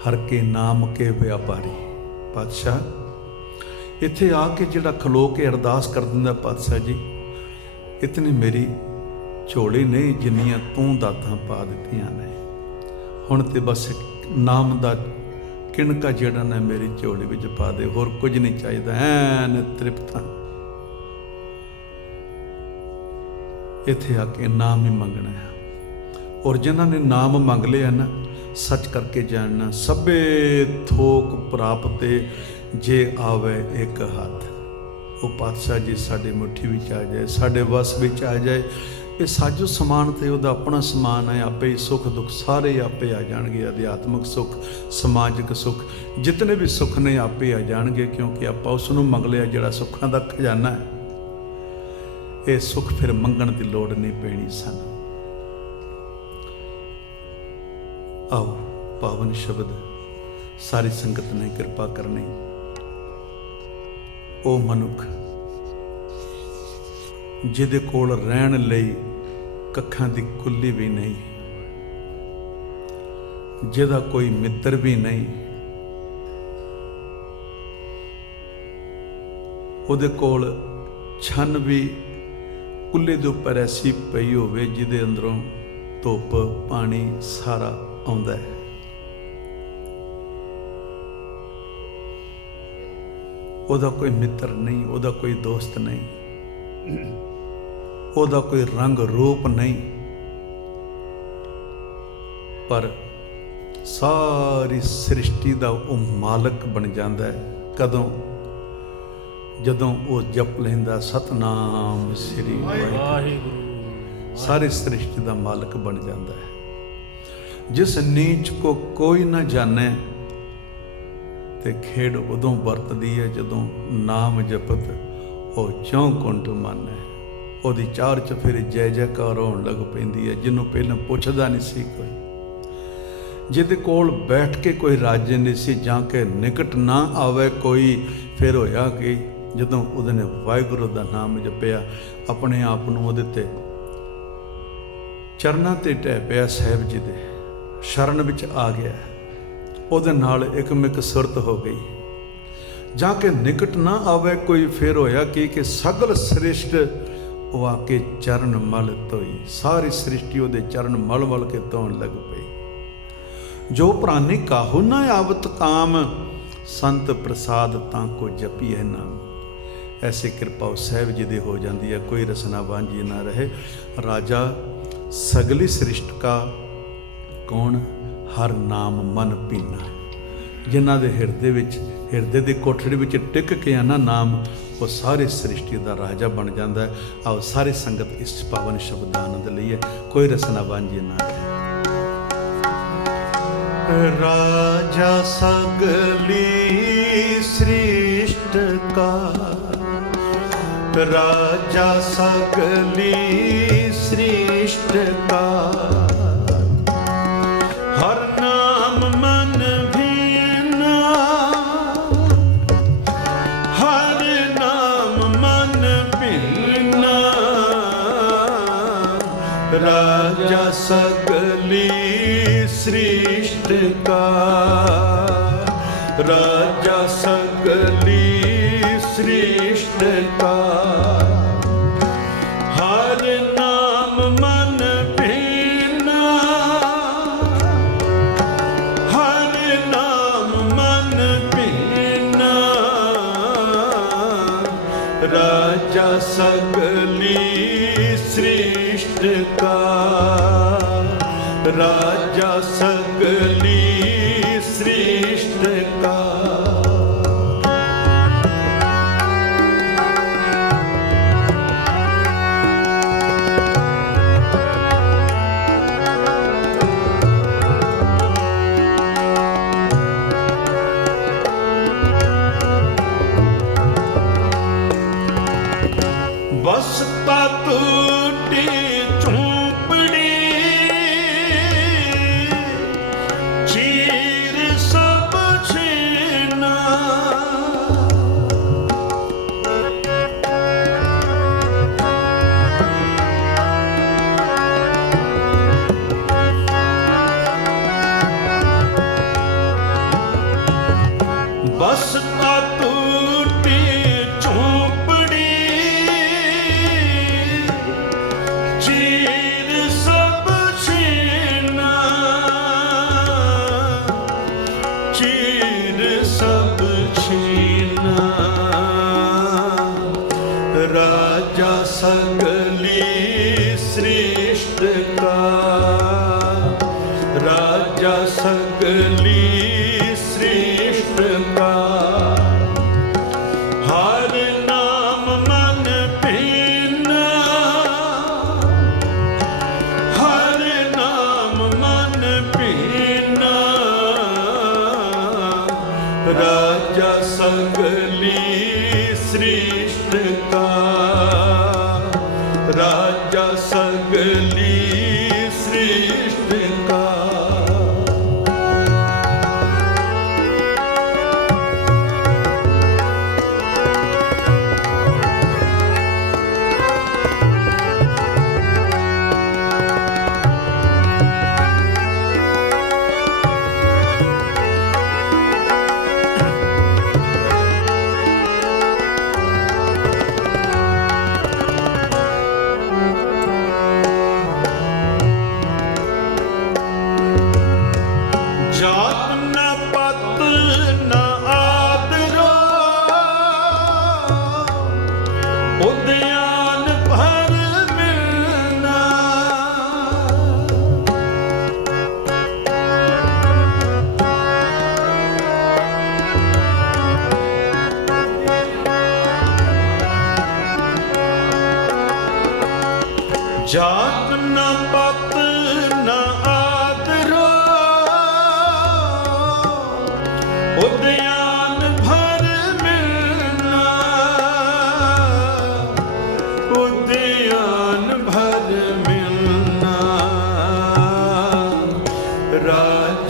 ਹਰ ਕੇ ਨਾਮ ਕੇ ਵਿਆਪਾਰੀ। ਪਾਤਸ਼ਾਹ, ਇੱਥੇ ਆ ਕੇ ਜਿਹੜਾ ਖਲੋ ਕੇ ਅਰਦਾਸ ਕਰ ਦਿੰਦਾ ਪਾਤਸ਼ਾਹ ਜੀ, ਇਤਨੀ ਮੇਰੀ ਝੋਲੀ ਨਹੀਂ ਜਿੰਨੀਆਂ ਤੂੰ ਦਾਤਾਂ ਪਾ ਦਿੱਤੀਆਂ ਨੇ। ਹੁਣ ਤੇ ਬਸ ਨਾਮ ਦਾ ਕਿਣਕਾ ਜਿਹੜਾ ਨਾ ਮੇਰੀ ਝੋਲੀ ਵਿੱਚ ਪਾ ਦੇ, ਹੋਰ ਕੁਝ ਨਹੀਂ ਚਾਹੀਦਾ, ਐਨ ਤ੍ਰਿਪਤਾਂ। ਇੱਥੇ ਆ ਕੇ ਨਾਮ ਹੀ ਮੰਗਣਾ ਹੈ। ਔਰ ਜਿਨ੍ਹਾਂ ਨੇ ਨਾਮ ਮੰਗ ਲਿਆ ਨਾ ਸੱਚ ਕਰਕੇ ਜਾਣਨਾ, ਸਭੇ ਥੋਕ ਪ੍ਰਾਪਤੇ ਜੇ ਆਵੇ ਇੱਕ ਹੱਥ। ਉਹ ਪਾਤਸ਼ਾਹ ਜੀ ਸਾਡੇ ਮੁੱਠੀ ਵਿੱਚ ਆ ਜਾਏ, ਸਾਡੇ ਵਸ ਵਿੱਚ ਆ ਜਾਏ, ਇਹ ਸਾਜੋ ਸਮਾਨ ਤੇ ਉਹਦਾ ਆਪਣਾ ਸਮਾਨ ਹੈ, ਆਪੇ ਹੀ ਸੁੱਖ ਦੁੱਖ ਸਾਰੇ ਆਪੇ ਆ ਜਾਣਗੇ, ਅਧਿਆਤਮਿਕ ਸੁੱਖ, ਸਮਾਜਿਕ ਸੁੱਖ, ਜਿਤਨੇ ਵੀ ਸੁੱਖ ਨੇ ਆਪੇ ਆ ਜਾਣਗੇ, ਕਿਉਂਕਿ ਆਪਾਂ ਉਸ ਨੂੰ ਮੰਗ ਲਿਆ ਜਿਹੜਾ ਸੁੱਖਾਂ ਦਾ ਖਜ਼ਾਨਾ ਹੈ। ਇਹ ਸੁੱਖ ਫਿਰ ਮੰਗਣ ਦੀ ਲੋੜ ਨਹੀਂ ਪੈਣੀ ਸਾਨੂੰ। ਆਓ, ਪਾਵਨ ਸ਼ਬਦ। ਸਾਰੀ ਸੰਗਤ ਨੇ ਕਿਰਪਾ ਕਰਨੀ। ਉਹ ਮਨੁੱਖ, ਜਿਹਦੇ ਕੋਲ ਰਹਿਣ ਲਈ ਕੱਖਾਂ ਦੀ ਕੁੱਲੀ ਵੀ ਨਹੀਂ, ਜਿਹਦਾ ਕੋਈ ਮਿੱਤਰ ਵੀ ਨਹੀਂ, ਉਹਦੇ ਕੋਲ ਛੰਨ ਵੀ ਕੁੱਲੇ ਦੇ ਉੱਪਰ ਐਸੀ ਪਈ ਹੋਵੇ ਜਿਹਦੇ ਅੰਦਰੋਂ ਧੁੱਪ, ਪਾਣੀ ਸਾਰਾ ਆਉਂਦਾ ਹੈ। ਉਹਦਾ ਕੋਈ ਮਿੱਤਰ ਨਹੀਂ, ਉਹਦਾ ਕੋਈ ਦੋਸਤ ਨਹੀਂ। ਉਹਦਾ ਕੋਈ ਰੰਗ ਰੂਪ ਨਹੀਂ। ਪਰ ਸਾਰੀ ਸ੍ਰਿਸ਼ਟੀ ਦਾ ਉਹ ਮਾਲਕ ਬਣ ਜਾਂਦਾ ਹੈ। ਕਦੋਂ? ਜਦੋਂ ਉਹ ਜਪ ਲੈਂਦਾ, ਸਤਨਾਮ ਸ੍ਰੀ ਵਾਹਿਗੁਰੂ। ਸਾਰੇ ਸ੍ਰਿਸ਼ਟੀ ਦਾ ਮਾਲਕ ਬਣ ਜਾਂਦਾ ਹੈ। ਜਿਸ ਨੀਚ ਕੋ ਕੋਈ ਨਾ ਜਾਣੇ ਤੇ ਖੇਡ ਉਦੋਂ ਵਰਤਦੀ ਹੈ ਜਦੋਂ ਨਾਮ ਜਪਤ ਉਹ ਚੌਂ ਕੁੰਟ ਮਨ। ਉਹਦੀ ਚਾਰ ਚ ਫਿਰ ਜੈ ਜੈਕਾਰ ਹੋਣ ਲੱਗ ਪੈਂਦੀ ਹੈ, ਜਿਹਨੂੰ ਪਹਿਲਾਂ ਪੁੱਛਦਾ ਨਹੀਂ ਸੀ ਕੋਈ। ਜਿਹਦੇ ਕੋਲ ਬੈਠ ਕੇ ਕੋਈ ਰਾਜ ਨਹੀਂ ਸੀ, ਜਾਂ ਕਿ ਨਿਕਟ ਨਾ ਆਵੇ ਕੋਈ, ਫਿਰ ਹੋਇਆ ਕਿ? ਜਦੋਂ ਉਹਦੇ ਨੇ ਵਾਹਿਗੁਰੂ ਦਾ ਨਾਮ ਜਪਿਆ, ਆਪਣੇ ਆਪ ਨੂੰ ਉਹਦੇ ਤੇ ਚਰਨਾਂ ਤੇ ਟਹਿ ਪਿਆ ਸਾਹਿਬ ਜੀ ਦੇ। ਸ਼ਰਨ ਵਿੱਚ ਆ ਗਿਆ। ਉਹਦੇ ਨਾਲ ਇੱਕਮਿਕ ਸੁਰਤ ਹੋ ਗਈ। ਜਾਂ ਕਿ ਨਿਕਟ ਨਾ ਆਵੇ ਕੋਈ ਫੇਰ ਹੋਇਆ ਕਿ ਕਿ ਸਗਲ ਸ੍ਰਿਸ਼ਟ ਉਹ ਚਰਨ ਮਲ ਧੋਈ ਸਾਰੀ ਸ੍ਰਿਸ਼ਟੀ ਉਹਦੇ ਚਰਨ ਮਲ ਮਲ ਕੇ ਧੋਣ ਲੱਗ ਪਈ। ਜੋ ਪ੍ਰਾਨੀ ਕਾਹੂ ਨਾ ਆਵਤ ਕਾਮ, ਸੰਤ ਪ੍ਰਸਾਦ ਤਾਂ ਕੋ ਜਪੀਐ ਨਾਮ। ਐਸੀ ਕਿਰਪਾ ਉਹ ਸਾਹਿਬ ਜੀ ਦੀ ਹੋ ਜਾਂਦੀ ਹੈ, ਕੋਈ ਰਸਨਾ ਵਾਂਝੀ ਨਾ ਰਹੇ। ਰਾਜਾ ਸਗਲੀ ਸ੍ਰਿਸ਼ਟ ਕਾ ਕੌਣ? ਹਰ ਨਾਮ ਮਨ ਪੀਨਾ। ਜਿਨ੍ਹਾਂ ਦੇ ਹਿਰਦੇ ਵਿੱਚ ਹਿਰਦੇ ਦੀ ਕੋਠੜੀ ਵਿੱਚ ਟਿਕ ਕੇ ਆ ਨਾ ਨਾਮ ਉਹ ਸਾਰੇ ਸ੍ਰਿਸ਼ਟੀ ਦਾ ਰਾਜਾ ਬਣ ਜਾਂਦਾ ਹੈ। ਆਓ ਸਾਰੇ ਸੰਗਤ ਇਸ ਪਾਵਨ ਸ਼ਬਦ ਦਾ ਆਨੰਦ ਲਈਏ। ਕੋਈ ਰਸਨਾ ਵਾਂਝੀ ਨਾ ਰਹੇ ਰਾਜਾ ਸਗਲੀ ਸ੍ਰਿਸ਼ਟ ਕਾ ਰਾਜਾ ਸਗਲੀ ਸ੍ਰਿਸ਼ਟ ਕਾ ਹਰ ਨਾਮ ਮਨ ਭੀਨਾ ਹਰ ਨਾਮ ਮਨ ਭੀਨਾ ਰਾਜਾ ਸਗਲੀ ਸ੍ਰਿਸ਼ਟ ਕਾ ਰਾਜਾ ਸਗਲੀ ਸ੍ਰਿਸ਼ਟ ਕਾ ਰਾਜਾ ਸਗਲੀ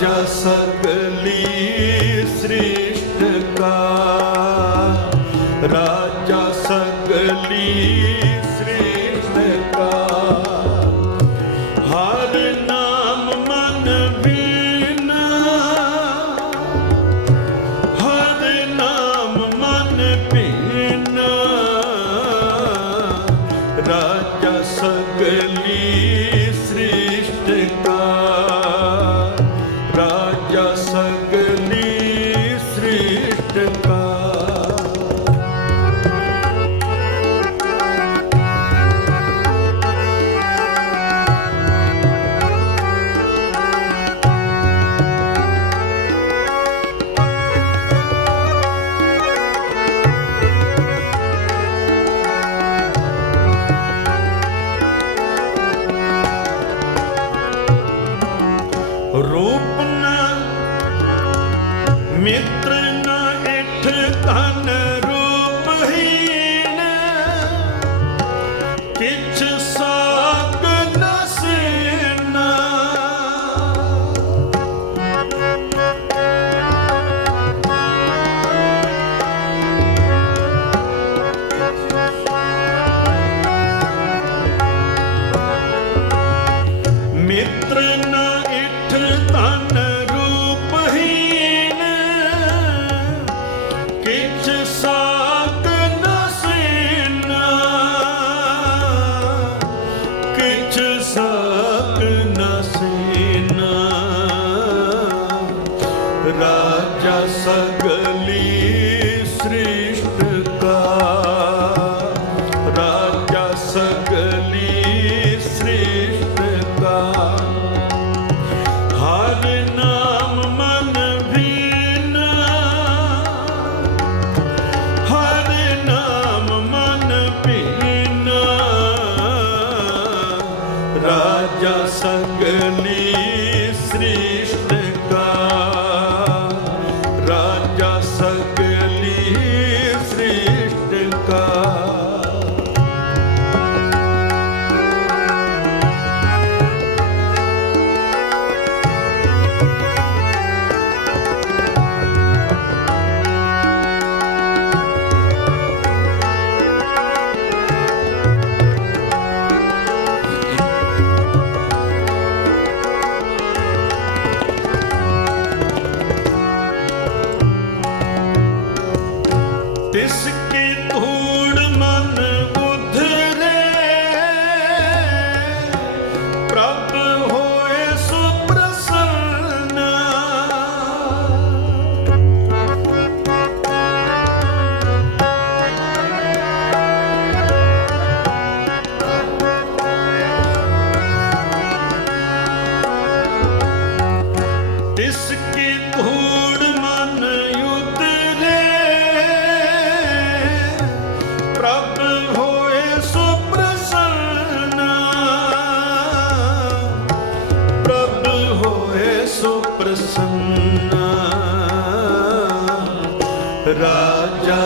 ਰਾਜਾ ਸਗਲੀ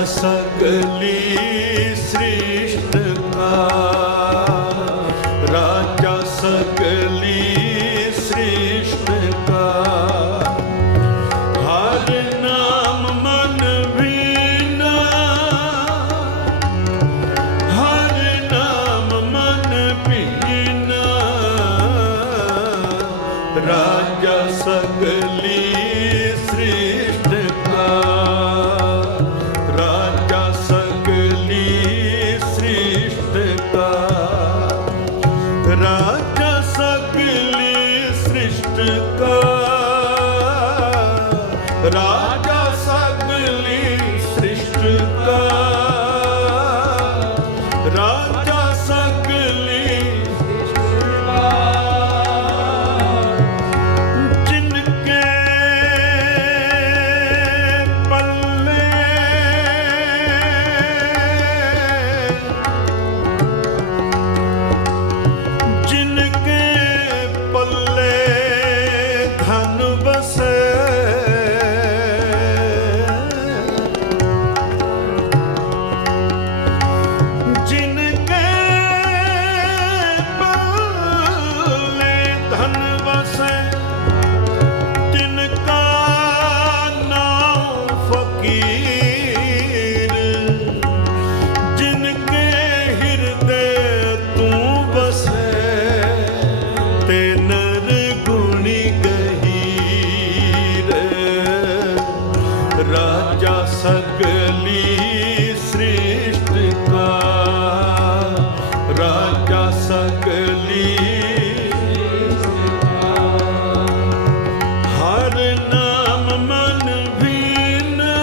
सकली सृष्ट का ਰਾਜਾ ਸਗਲੀ ਸ੍ਰਿਸ਼ਟ ਰਾਜਾ ਸਗਲੀ ਹਰ ਨਾਮ ਮਨ ਵੀਨਾ।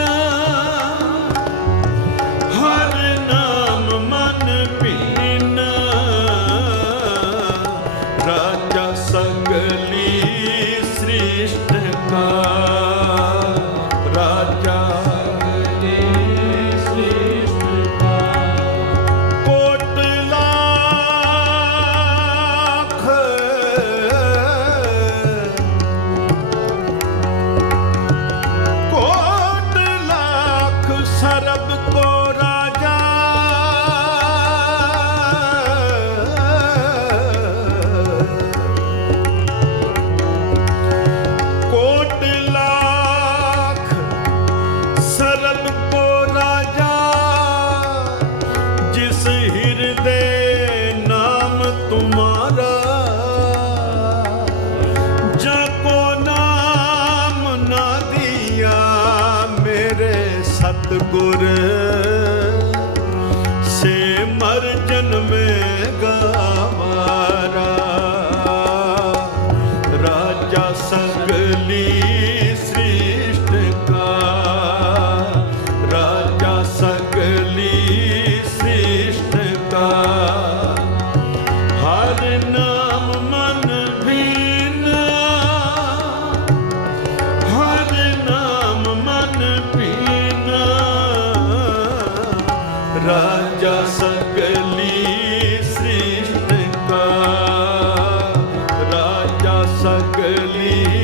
ਹਰ ਨਾਮ ਮਨ ਪੀਨਾ। ਰਾਜਾ ਸਗਲੀ ਸ੍ਰਿਸ਼ਟ சொல்லி